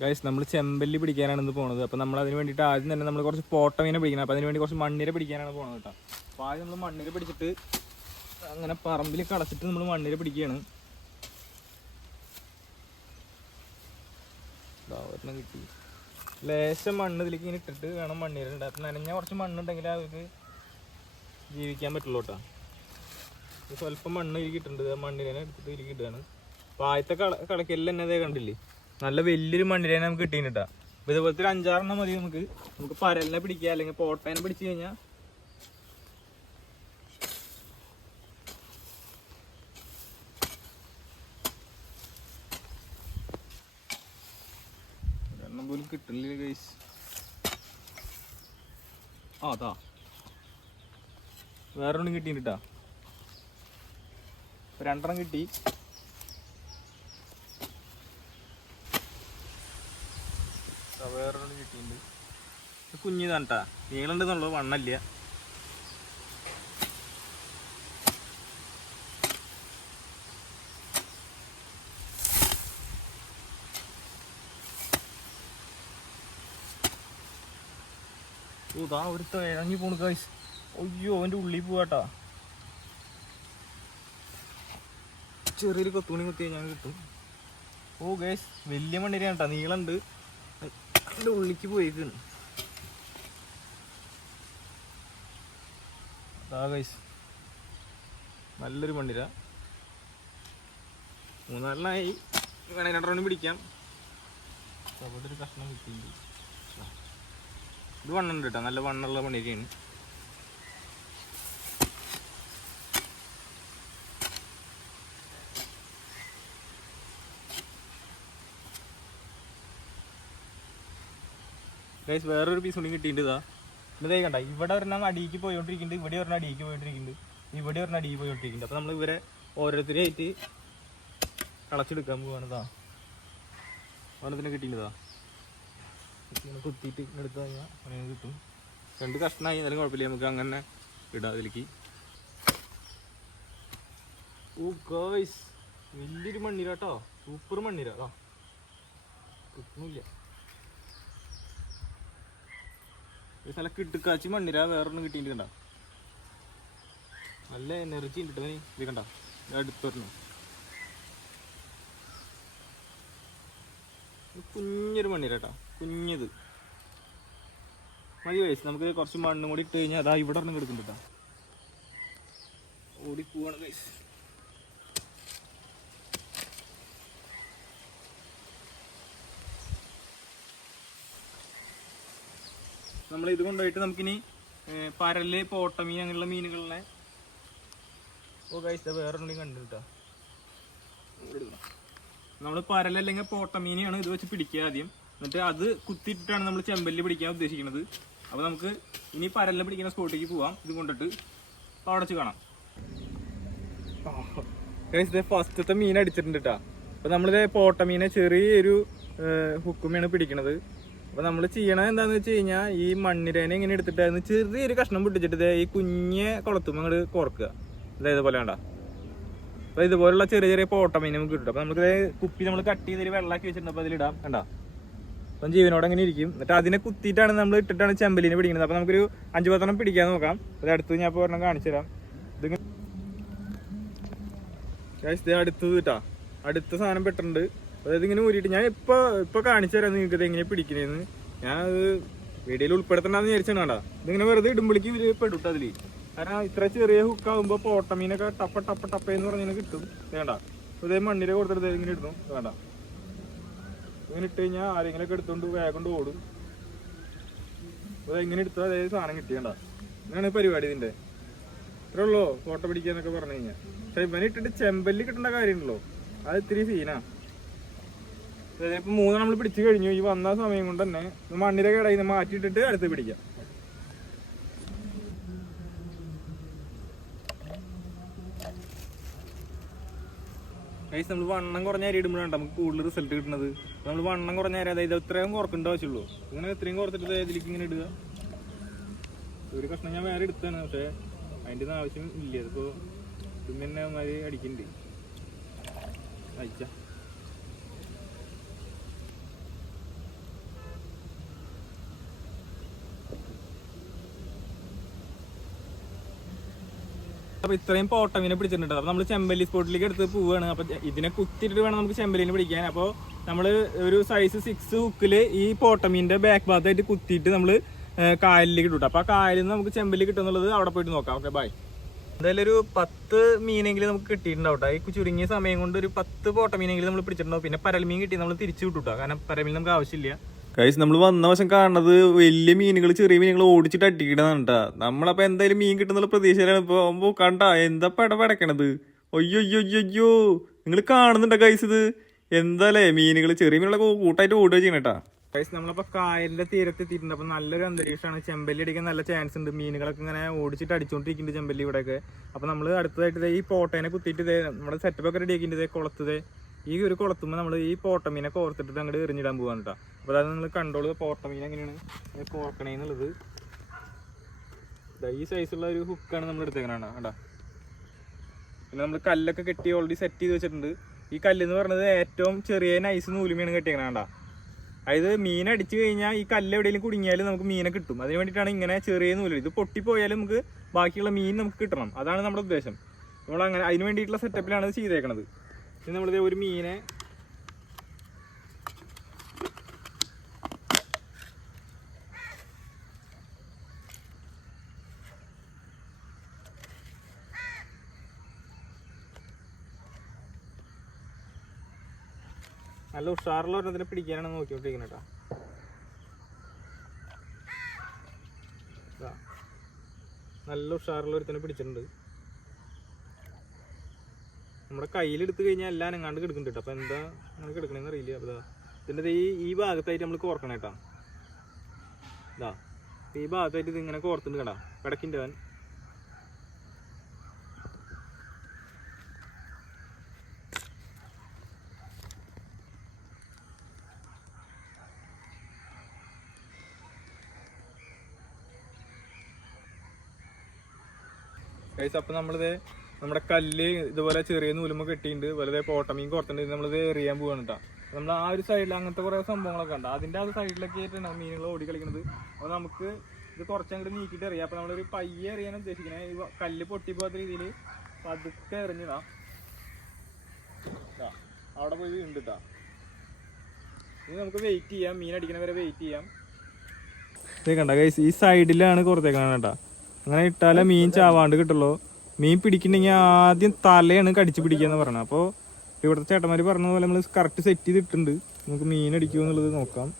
Guys നമ്മൾ ചെമ്പല്ലി പിടിക്കാനാണ് ഇന്ന് പോകുന്നത്. അപ്പോൾ നമ്മൾ അതിന് വേണ്ടിയിട്ട് ആദ്യം തന്നെ നമ്മൾ കുറച്ച് പോട്ടമീനെ പിടിക്കണം. അപ്പോൾ അതിന് വേണ്ടി കുറച്ച് മണ്ണിര പിടിക്കാനാണ് പോകുന്നത് കേട്ടോ. അപ്പോൾ ആദ്യം നമ്മൾ മണ്ണിര പിടിച്ചിട്ട് അങ്ങനെ പറമ്പിൽ കളച്ചിട്ട് നമ്മൾ മണ്ണിര പിടിക്കുകയാണ്. ഒരെണ്ണം കിട്ടി. ലേശം മണ്ണ് ഇതിലേക്ക് ഇങ്ങനെ ഇട്ടിട്ട് വേണം മണ്ണിര ഉണ്ടാകും. അപ്പം നനഞ്ഞ കുറച്ച് മണ്ണുണ്ടെങ്കിൽ അവർക്ക് ജീവിക്കാൻ പറ്റുള്ളൂ കേട്ടോ. സ്വല്പം മണ്ണ് ഇതിലേക്ക് ഇട്ടിട്ടുണ്ട്. ആ മണ്ണിരനെ എടുത്തിട്ട് ഇതിലേക്ക് ഇടുകയാണ്. അപ്പോൾ ആദ്യത്തെ കളക്കെല്ലാം തന്നെ അതേ കണ്ടില്ലേ, നല്ല വലിയൊരു മണ്ണിരനെ നമുക്ക് കിട്ടിയിട്ടാ. അപ്പോൾ ഇതുപോലത്തെ ഒരു 5-6 മതി നമുക്ക് പരലിനെ പിടിക്കുക, അല്ലെങ്കിൽ പോട്ടേനെ പിടിച്ചു കഴിഞ്ഞാൽ ഒരെണ്ണം പോലും കിട്ടില്ല ഗൈസ്. അതാ വേറൊന്നും കിട്ടിയിട്ടാ. 2 കിട്ടി. വേറൊരെണ്ണം കിട്ടിയിട്ടുണ്ട്. കുഞ്ഞിതാണ് കേട്ടാ, നീളുണ്ടെന്നുള്ളൂ, വണ്ണല്ല. ഇതാ ഒരുത്ത ഇറങ്ങി പോണു ഗൈസ്. അയ്യോ, അവൻ്റെ ഉള്ളിൽ പോവാട്ടാ. ചെറിയൊരു കൊത്തുണി കുത്തി കഴിഞ്ഞാൽ കിട്ടും. ഓ ഗൈസ്, വലിയ മണ്ണിരയാണ് കേട്ടോ, നീളുണ്ട്. അതിൻ്റെ ഉള്ളിക്ക് പോയേക്കാണ്. അതാ ഗൈസ്, നല്ലൊരു മണ്ണിര. 3-4 വേണേ 2 പിടിക്കാം. അവിടെ ഒരു കഷ്ണം കിട്ടിയിട്ടുണ്ട്. ഇത് വണ്ണുണ്ട് കേട്ടോ, നല്ല വണ്ണുള്ള മണ്ണിരയാണ്. ഗൈസ്, വേറൊരു പീസ് കൂടി കിട്ടിയിട്ടുണ്ട്. ഇതേ കണ്ട, ഇവിടെ ഒരെണ്ണം അടിയിക്ക് പോയിക്കൊണ്ടിരിക്കുന്നുണ്ട്, ഇവിടെ ഒരെണ്ണം അടിയിക്ക് പോയിട്ടിരിക്കുന്നുണ്ട്, ഇവിടെ ഒരെണ്ണം അടിയിൽ പോയിക്കൊണ്ടിരിക്കുന്നുണ്ട്. അപ്പോൾ നമ്മൾ ഇവരെ ഓരോരുത്തരായിട്ട് കളച്ചെടുക്കാൻ പോവാണ്. ഒരെണ്ണത്തിന് കിട്ടിയിട്ടാ, കുത്തിയിട്ട് എടുത്തു കഴിഞ്ഞാൽ അങ്ങനെ കിട്ടും. 2 കഷ്ണമായി, എന്നാലും കുഴപ്പമില്ല, നമുക്ക് അങ്ങനെ ഇടാം അതിലേക്ക്. ഓ ഗൈസ്, വലിയൊരു മണ്ണിര കേട്ടോ, സൂപ്പർ മണ്ണിര. കിട്ടുന്നില്ല. നല്ല കിട്ടുക്കാച്ചി മണ്ണിര വേറൊന്നും കിട്ടിയിട്ടുണ്ടോ. നല്ല എനർജി ഉണ്ട് കേട്ടോ. ഇത് കണ്ട, അടുത്തൊരെണ്ണം കുഞ്ഞൊരു മണ്ണിര കേട്ടോ, കുഞ്ഞത് മതി വയസ്സ്. നമുക്ക് കുറച്ച് മണ്ണും കൂടി ഇട്ട് കഴിഞ്ഞാൽ അതാ ഇവിടെ ഒരെണ്ണം കിടക്കുന്നുണ്ട് കേട്ടോ. ഓടിപ്പോവാണ് വയസ്സ്. നമ്മൾ ഇത് കൊണ്ടുപോയിട്ട് നമുക്കിനി പരല്, പോട്ടമീൻ അങ്ങനെയുള്ള മീനുകളിനെ. ഓ ഗൈസ്, വേറൊന്നും കണ്ടു കേട്ടോ. നമ്മൾ പരലല്ലെങ്കിൽ പോട്ടമീനെയാണ് ഇത് വെച്ച് പിടിക്കുക ആദ്യം. എന്നിട്ട് അത് കുത്തിയിട്ടാണ് നമ്മൾ ചെമ്പല്ലി പിടിക്കാൻ ഉദ്ദേശിക്കുന്നത്. അപ്പോൾ നമുക്ക് ഇനി പരലിനെ പിടിക്കുന്ന സ്പോട്ടിലേക്ക് പോവാം. ഇത് കൊണ്ടിട്ട് അവിടെ വെച്ച് കാണാം. ഗൈസ്, ഫസ്റ്റത്തെ മീൻ അടിച്ചിട്ടുണ്ട് കേട്ടോ. അപ്പോൾ നമ്മളിത് പോട്ടമീനെ ചെറിയൊരു ഹുക്കുമയാണ് പിടിക്കണത്. അപ്പോൾ നമ്മൾ ചെയ്യണത് എന്താണെന്ന് വെച്ച് കഴിഞ്ഞാൽ, ഈ മണ്ണിരേനെ ഇങ്ങനെ എടുത്തിട്ടായിരുന്നു ചെറിയൊരു കഷ്ണം പൊട്ടിച്ചിട്ട് ഈ കുഞ്ഞെ കുളത്തുമ്പോൾ അങ്ങോട്ട് കുറക്കുക. ഇതേപോലെ വേണ്ട. അപ്പോൾ ഇതുപോലുള്ള ചെറിയ ചെറിയ പോട്ടമീൻ നമുക്ക് കിട്ടും. അപ്പോൾ നമുക്ക് കുപ്പി നമ്മൾ കട്ട് ചെയ്തൊരു വെള്ളമാക്കി വെച്ചിട്ടുണ്ട്. അപ്പോൾ അതിലിടാം. വേണ്ട, അപ്പം ജീവനോടെ അങ്ങനെ ഇരിക്കും. എന്നിട്ട് അതിനെ കുത്തിയിട്ടാണ് നമ്മൾ ഇട്ടിട്ടാണ് ചെമ്പലിനെ പിടിക്കുന്നത്. അപ്പോൾ നമുക്കൊരു 5-10 പിടിക്കാൻ നോക്കാം. അത് അടുത്ത് ഞാൻ ഇപ്പോൾ ഒരെണ്ണം കാണിച്ചു തരാം. ഇതിങ്ങനെ അടുത്തത് കേട്ടാ, അടുത്ത സാധനം പെട്ടിട്ടുണ്ട്. അതായത് ഇങ്ങനെ ഊരിയിട്ട് ഞാൻ ഇപ്പോൾ കാണിച്ചു തരാം നിങ്ങൾക്ക് ഇത് എങ്ങനെ പിടിക്കണേന്ന്. ഞാൻ അത് വീഡിയോയിൽ ഉൾപ്പെടുത്തണ്ടെന്ന് വിചാരിച്ചാണ്. വേണ്ട, ഇതിങ്ങനെ വെറുതെ ഇടുമ്പോഴേക്കും ഇവർ പെടും അതിൽ. കാരണം ഇത്ര ചെറിയ ഹുക്കാകുമ്പോൾ പോട്ടമീനൊക്കെ ടപ്പ എന്ന് പറഞ്ഞാൽ കിട്ടും. വേണ്ട, ഇതേ മണ്ണിര കൊടുത്തിട്ട് ഇങ്ങനെ ഇടുന്നു. വേണ്ട, ഇങ്ങനെ ഇട്ട് കഴിഞ്ഞാൽ ആരെങ്കിലൊക്കെ എടുത്തോണ്ട് വേഗം ഓടും. അത് എങ്ങനെ എടുത്താൽ അതായത് സാധനം കിട്ടിയണ്ട. ഇങ്ങനെയാണ് പരിപാടി ഇതിൻ്റെ. ഇത്രേ ഉള്ളൂ ഫോട്ടോ പിടിക്കാന്നൊക്കെ പറഞ്ഞു കഴിഞ്ഞാൽ. പക്ഷെ ഇവനെ ഇട്ടിട്ട് ചെമ്പല്ലി കിട്ടേണ്ട കാര്യമുണ്ടല്ലോ, അത് ഇത്തിരി സീനാ. അതായത് ഇപ്പം 3 നമ്മൾ പിടിച്ചു കഴിഞ്ഞു. ഈ വന്ന സമയം കൊണ്ട് തന്നെ മണ്ണിര കടയിൽ നിന്ന് മാറ്റിയിട്ടിട്ട് അടുത്ത് പിടിക്കാം. ഗൈസ്, നമ്മൾ വണ്ണം കുറഞ്ഞ അരി ഇടുമ്പോഴാണ് നമുക്ക് കൂടുതൽ റിസൾട്ട് കിട്ടുന്നത്. നമ്മൾ വണ്ണം കുറഞ്ഞ അരി, അതായത് ഇത്രയും കുറക്കേണ്ട ആവശ്യമുള്ളൂ. ഇങ്ങനെ ഇത്രയും കുറച്ചിട്ട് ഇതിലേക്ക് ഇങ്ങനെ ഇടുക. ഒരു കഷ്ണം ഞാൻ വേറെ എടുത്താണ്, പക്ഷേ അതിൻ്റെ ഒന്നും ആവശ്യം ഇല്ല. അതിപ്പോൾ ഇതും തന്നെ മാതിരി അടിക്കുന്നുണ്ട്. അയച്ച അപ്പൊ ഇത്രയും പോട്ടമീനെ പിടിച്ചിട്ടുണ്ട്. അപ്പൊ നമ്മൾ ചെമ്പല്ലി സ്പോട്ടിലേക്ക് എടുത്ത് പോവുകയാണ്. അപ്പൊ ഇതിനെ കുത്തിയിട്ട് വേണം നമുക്ക് ചെമ്പല്ലിനെ പിടിക്കാൻ. അപ്പോൾ നമ്മൾ ഒരു സൈസ് 6 ഹുക്കില് ഈ പോട്ടമീന്റെ ബാക്ക് ഭാഗത്തായിട്ട് കുത്തിയിട്ട് നമ്മൾ കായലിലേക്ക് ഇട്ടു. അപ്പൊ ആ കായലിൽ നിന്ന് നമുക്ക് ചെമ്പല്ലി കിട്ടുന്നുള്ളത് അവിടെ പോയിട്ട് നോക്കാം. Okay bye. എന്തായാലും ഒരു 10 മീനെങ്കിലും നമുക്ക് കിട്ടിയിട്ടുണ്ടാവും. ഈ ചുരുങ്ങിയ സമയം കൊണ്ട് ഒരു 10 പോട്ടമീനെങ്കിലും നമ്മൾ പിടിച്ചിട്ടുണ്ടാവും. പിന്നെ പരൽമീൻ കിട്ടി നമ്മൾ തിരിച്ചു വിട്ടുട്ടോ, കാരണം പരൽമീൻ നമുക്ക് ആവശ്യമില്ല. ഗൈസ് നമ്മൾ വന്ന വശം കാണുന്നത് വലിയ മീനുകൾ ചെറിയ മീനുകൾ ഓടിച്ചിട്ട് അടിക്കണതാണ് കേട്ടാ. നമ്മളപ്പോ എന്തായാലും മീൻ കിട്ടുന്നുള്ള പ്രതീക്ഷയിലാണ് ഇപ്പൊ കണ്ട എന്താ പടപടക്കണത്. അയ്യോ അയ്യോ അയ്യോ അയ്യോ, നിങ്ങൾ കാണുന്നുണ്ടോ ഗൈസ്? ഇത് എന്താല്ലേ മീനുകൾ ചെറിയ മീനുകളൊക്കെ കൂട്ടായിട്ട് ഓടുക ചെയ്യണം കേട്ടാ. ഗൈസ് നമ്മളപ്പോ കായലിന്റെ തീരത്ത് എത്തിയിട്ടുണ്ട്. അപ്പൊ നല്ലൊരു അന്തരീക്ഷമാണ്. ചെമ്പല്ലി അടിക്കാൻ നല്ല ചാൻസ് ഉണ്ട്. മീനുകളൊക്കെ ഇങ്ങനെ ഓടിച്ചിട്ട് അടിച്ചോണ്ടിരിക്കുന്നുണ്ട് ചെമ്പല്ലി ഇവിടെയൊക്കെ. അപ്പൊ നമ്മള് അടുത്തതായിട്ട് ഈ പോട്ടേനെ കുത്തിയിട്ട് നമ്മുടെ സെറ്റപ്പ് ഒക്കെ റെഡി ആക്കിയിട്ട് കുളത്തത് ഈ ഒരു കുളത്തുമ്പോ നമ്മൾ ഈ പോട്ടമീനെ കോർത്തിട്ട് അങ്ങോട്ട് എറിഞ്ഞിടാൻ പോകാൻ കേട്ടോ. അപ്പൊ അതായത് നിങ്ങൾ കണ്ടോളൂ പോട്ടമീൻ എങ്ങനെയാണ് കോർക്കണേന്നുള്ളത്. ഈ സൈസുള്ള ഒരു ഹുക്കാണ് നമ്മൾ എടുത്തേക്കണ കേട്ടോ. പിന്നെ നമ്മൾ കല്ലൊക്കെ കെട്ടി ഓൾറെഡി സെറ്റ് ചെയ്ത് വെച്ചിട്ടുണ്ട്. ഈ കല്ലെന്ന് പറഞ്ഞത് ഏറ്റവും ചെറിയ നൈസ് നൂലുമീനാണ് കെട്ടിയേക്കണ കേട്ടോ. അതായത് മീൻ അടിച്ചു കഴിഞ്ഞാൽ ഈ കല്ല് എവിടെയെങ്കിലും കുടുങ്ങിയാലും നമുക്ക് മീനെ കിട്ടും. അതിന് വേണ്ടിയിട്ടാണ് ഇങ്ങനെ ചെറിയ നൂല്. ഇത് പൊട്ടിപ്പോയാലും നമുക്ക് ബാക്കിയുള്ള മീൻ നമുക്ക് കിട്ടണം. അതാണ് നമ്മുടെ ഉദ്ദേശം. നമ്മൾ അങ്ങനെ അതിന് വേണ്ടിയിട്ടുള്ള സെറ്റപ്പിലാണ് ഇത് ചെയ്തേക്കണത്. ഇനി നമ്മളിത് ഒരു മീനെ നല്ല ഉഷാറുള്ള ഒരെണ്ണത്തിനെ പിടിക്കാനാണ് നോക്കിക്കൊണ്ടിരിക്കുന്നത് കേട്ടോ. നല്ല ഉഷാറുള്ള ഒരുത്തിനെ പിടിച്ചിട്ടുണ്ട്. നമ്മുടെ കയ്യിലെടുത്ത് കഴിഞ്ഞാൽ എല്ലാം അനങ്ങാണ്ട് കിടക്കുന്നുണ്ട് കേട്ടോ. അപ്പൊ എന്താ അങ്ങനെ കിടക്കണേന്ന് അറിയില്ല. അപ്പൊ ഇതിൻ്റെ ഈ ഭാഗത്തായിട്ട് നമ്മൾ കോർക്കണം കേട്ടോ. ഇതാ ഈ ഭാഗത്തായിട്ട് ഇത് ഇങ്ങനെ കോർത്തുണ്ട് കേട്ടോ. പിടക്കിൻ്റെ അവൻ ഗൈസ്. അപ്പം നമ്മളിത് നമ്മുടെ കല്ല് ഇതുപോലെ ചെറിയ നൂലുമ്പോൾ കെട്ടിയിട്ടുണ്ട്. വെറുതെ പോട്ടമീൻ കോർത്തിട്ടുണ്ട്. നമ്മളിത് എറിയാൻ പോവാണ് കേട്ടോ. നമ്മൾ ആ ഒരു സൈഡിൽ അങ്ങനത്തെ കുറേ സംഭവങ്ങളൊക്കെ ഉണ്ട്. അതിൻ്റെ ആ ഒരു സൈഡിലൊക്കെ ആയിട്ടാണ് മീനുകൾ ഓടി കളിക്കുന്നത്. അപ്പോൾ നമുക്ക് ഇത് കുറച്ചങ്ങോട്ട് നീക്കിയിട്ട് എറിയാം. അപ്പോൾ നമ്മളൊരു പയ്യെ എറിയാൻ ഉദ്ദേശിക്കുന്നത്. ഈ കല്ല് പൊട്ടിപ്പോകാത്ത രീതിയിൽ പതുക്കെ എറിഞ്ഞിടാം. അവിടെ പോയി ഉണ്ട് കേട്ടോ. ഇനി നമുക്ക് വെയിറ്റ് ചെയ്യാം. മീൻ അടിക്കണ വരെ വെയിറ്റ് ചെയ്യാം. ഇത് കണ്ട ഗൈസ്, ഈ സൈഡിലാണ് കൊടുത്തേക്കണം കേട്ടോ. അങ്ങനെ ഇട്ടാലേ മീൻ ചാവാണ്ട് കിട്ടുള്ളൂ. മീൻ പിടിക്കണമെങ്കിൽ ആദ്യം തലയാണ് കടിച്ച് പിടിക്കാന്ന് പറഞ്ഞത്. അപ്പോൾ ഇവിടുത്തെ ചേട്ടന്മാർ പറഞ്ഞ പോലെ നമ്മൾ കറക്റ്റ് സെറ്റ് ചെയ്തിട്ടുണ്ട്. നമുക്ക് മീൻ അടിക്കുമോ എന്നുള്ളത് നോക്കാം.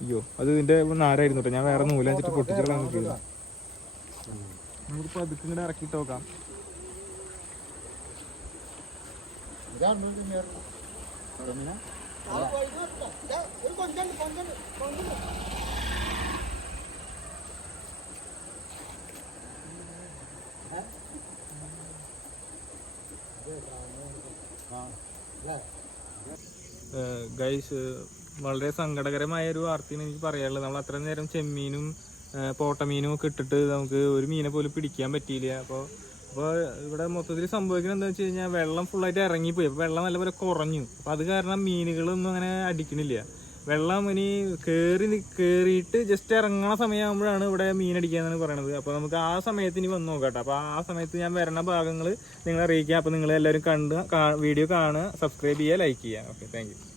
അയ്യോ, അത് ഇതിൻ്റെ നാരായിരുന്നു കേട്ടോ. ഞാൻ വേറെ നൂലഞ്ചിട്ട് പൊട്ടിച്ചിടാൻ നോക്കിയത്. നമുക്കിപ്പോൾ അതൊക്കെ ഇങ്ങോട്ട് ഇറക്കിയിട്ട് നോക്കാം. ഗൈസ്, വളരെ സങ്കടകരമായ ഒരു വാർത്തയാണ് എനിക്ക് പറയാനുള്ളത്. നമ്മൾ അത്രയും നേരം ചെമ്മീനും പോട്ടമീനും ഒക്കെ ഇട്ടിട്ട് നമുക്ക് ഒരു മീനെ പോലും പിടിക്കാൻ പറ്റിയില്ല. അപ്പോൾ ഇവിടെ മൊത്തത്തിൽ സംഭവിക്കുന്നത് എന്താണെന്ന് വെച്ച് കഴിഞ്ഞാൽ വെള്ളം ഫുള്ളായിട്ട് ഇറങ്ങിപ്പോയി. അപ്പോൾ വെള്ളം നല്ലപോലെ കുറഞ്ഞു. അപ്പോൾ അത് കാരണം മീനുകളൊന്നും അങ്ങനെ അടിക്കണില്ല. വെള്ളം ഇനി കയറിയിട്ട് ജസ്റ്റ് ഇറങ്ങണ സമയമാകുമ്പോഴാണ് ഇവിടെ മീൻ അടിക്കാന്നാണ് പറയണത്. അപ്പോൾ നമുക്ക് ആ സമയത്ത് ഇനി വന്ന് നോക്കാം. അപ്പോൾ ആ സമയത്ത് ഞാൻ വരണ ഭാഗങ്ങൾ നിങ്ങളെ അറിയിക്കാം. അപ്പോൾ നിങ്ങൾ എല്ലാവരും വീഡിയോ കാണുക, സബ്സ്ക്രൈബ് ചെയ്യുക, ലൈക്ക് ചെയ്യുക. Okay, thank you.